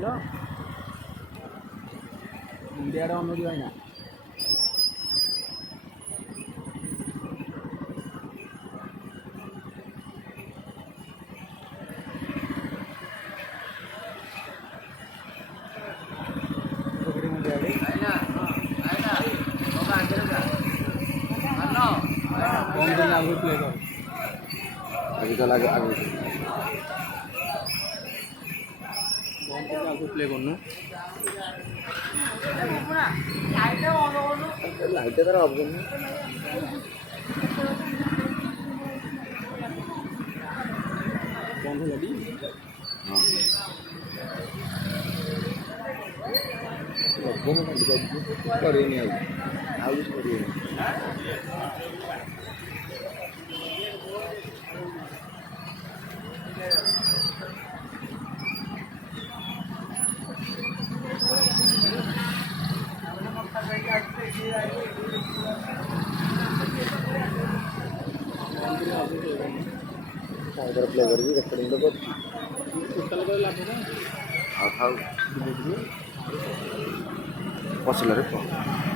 Hello. India ada ono juga nya. अभी तो लगे आगे प्ले करना लाइट तर ऑप्शन नहीं बंद लगी हाँ दोनों का दिक्कत करे नहीं आउट करे इधर प्ले कर भी रेकॉर्डिंग तो बहुत टोटल कर लाभ है था पॉसिबल है